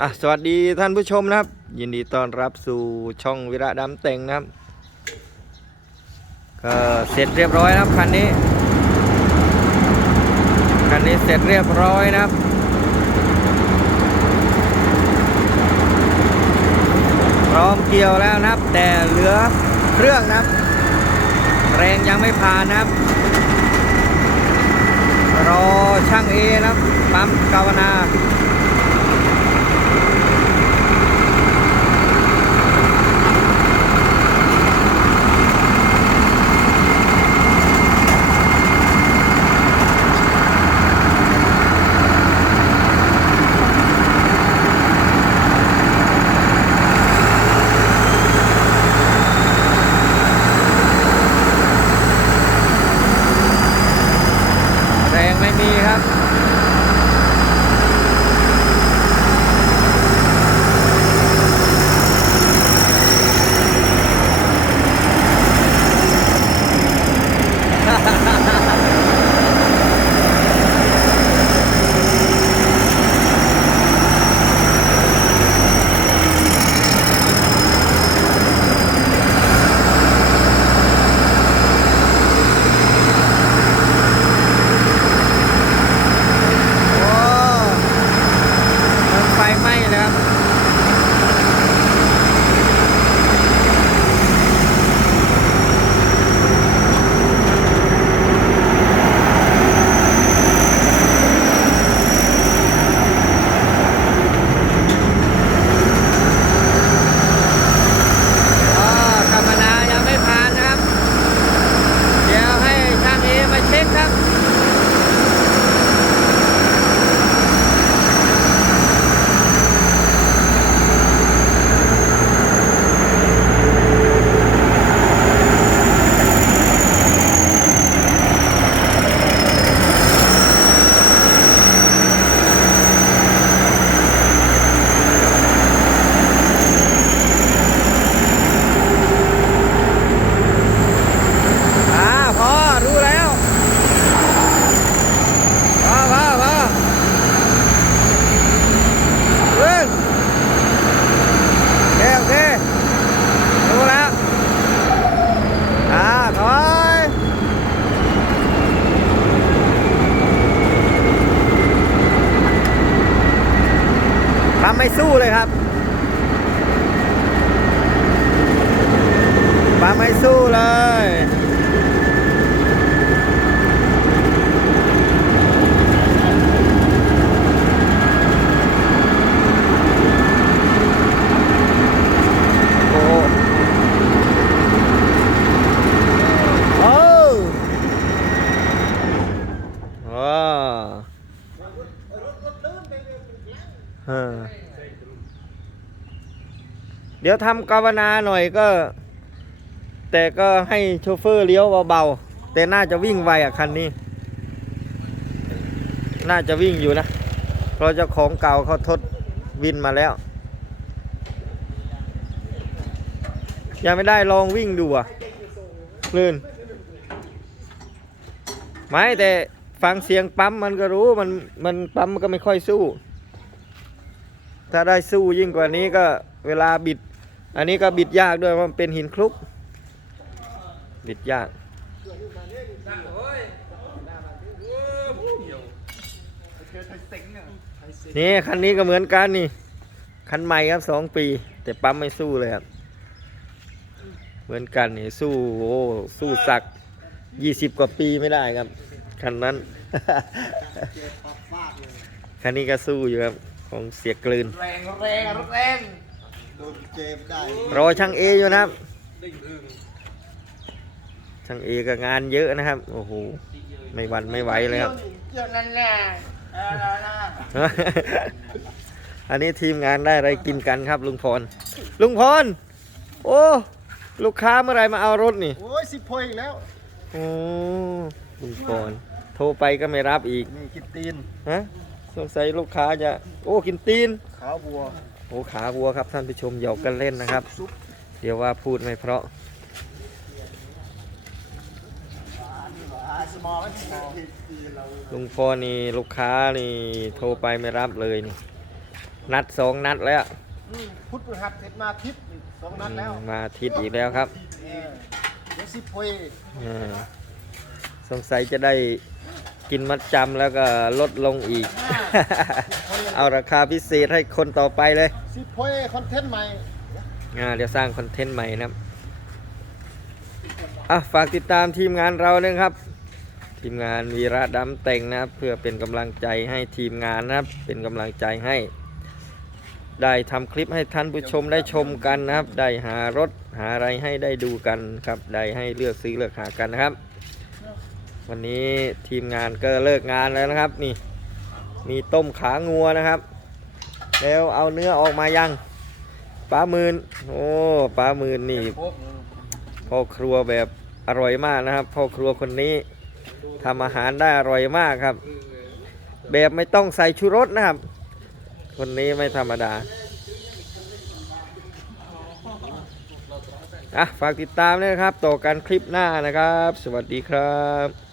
อะสวัสดีท่านผู้ชมนะครับ ยินดีต้อนรับสู่ช่องวิระดำเต็งนะครับก็เสร็จเรียบร้อยนะครับคันนี้คันนี้เสร็จเรียบร้อยนะครับพร้อมเกี่ยวแล้วนะครับ แต่เหลือเครื่องนะครับ แรงยังไม่ผ่านนะครับ รอช่างเอนะครับปั๊มกาวนาีครับ โอ้มันไฟไหม้แล้วอ๋อกรรมนายังไม่ผ่านนะครับ เดี๋ยวให้ช่างเอมาเช็คครับ อ่าพอรู้แล้วพอพอพอเร่งโอเคโอเครู้แล้วอ่าถอยทำ ไม่สู้เลยครับปลาไม่สู้เลย โอ้โอ้ว้าเออ เดี๋ยวทำกาวนาหน่อยก็ แต่ก็ให้โชเฟอร์เลี้ยวเบาๆ แต่น่าจะวิ่งไวอะคันนี้ น่าจะวิ่งอยู่นะเพราะเจ้าของเก่าเขาทดวินมาแล้ว ยังไม่ได้ลองวิ่งดูอะลื่นไม่แต่ฟังเสียงปั๊มมันก็รู้มันมันปั๊มมันก็ไม่ค่อยสู้ ถ้าได้สู้ยิ่งกว่านี้ก็เวลาบิด อันนี้ก็บิดยากด้วยเพราะมันเป็นหินคลุก บิดยากนี่คันนี้ก็เหมือนกันนี่ คันใหม่ครับสองปี แต่ปั๊มไม่สู้เลยครับ เหมือนกันนี่สู้โอ้สู้สักยี่สิบกว่าปีไม่ได้ครับ คันนั้น คันนี้ก็สู้อยู่ครับ ของเสียกลืน แรงแรงแรง โดนเจมได้รอช่างเออยู่นะครับช่างเอก็งานเยอะนะครับ โอ้โห ไม่หวันไม่ไหวเลยครับ เกี่ยวนั่นแหละเออนะอันนี้ทีมงานได้อะไรกินกันครับ ลุงพร ลุงพร โอ้ ลูกค้าเมื่อไหรมาเอารถนี่ โอ้ยสิบพอยอีกแล้ว โอ้ลุงพร โทรไปก็ไม่รับอีก นี่กินตีน ฮะ สงสัยลูกค้าจะ โอ้ กินตีน ขาวบัว โอ้ขาวัวครับท่านผู้ชมหยอกกันเล่นนะครับซุปเดี๋ยวว่าพูดไม่เพราะหวานหวานสมอกันลุงพ่อนี่ลูกค้านี่โทรไปไม่รับเลยนี่ นัดสองนัดแล้วอืมพุทธพฤหัสเสร็จมาทิพย์อีกสองนัดแล้วอืมมาอาทิตย์อีกแล้วครับเออเดี๋ยวสิพอยอ่าสงสัยจะได้ กินมัดจำแล้วก็ลดลงอีก เอาราคาพิเศษให้คนต่อไปเลยสิพอยคอนเทนต์ใหม่อ่าเดี๋ยวสร้างคอนเทนต์ใหม่นะครับอะฝากติดตามทีมงานเราด้วยครับ ทีมงานวีระดำแต่งนะครับ เพื่อเป็นกำลังใจให้ทีมงานนะครับ เป็นกำลังใจให้ ได้ทำคลิปให้ท่านผู้ชมได้ชมกันนะครับ ได้หารถหาอะไรให้ได้ดูกันครับ ได้ให้เลือกซื้อเลือกหากันนะครับ วันนี้ทีมงานก็เลิกงานแล้วนะครับ นี่ มีต้มขางัวนะครับ แล้วเอาเนื้อออกมายังปลาหมื่นโอ้ปลาหมื่นนี่พ่อครัวแบบอร่อยมากนะครับพ่อครัวคนนี้ทำอาหารได้อร่อยมากครับ แบบไม่ต้องใส่ชูรสนะครับ คนนี้ไม่ธรรมดาอะฝากติดตามด้วยนะครับ ต่อกันคลิปหน้านะครับ สวัสดีครับ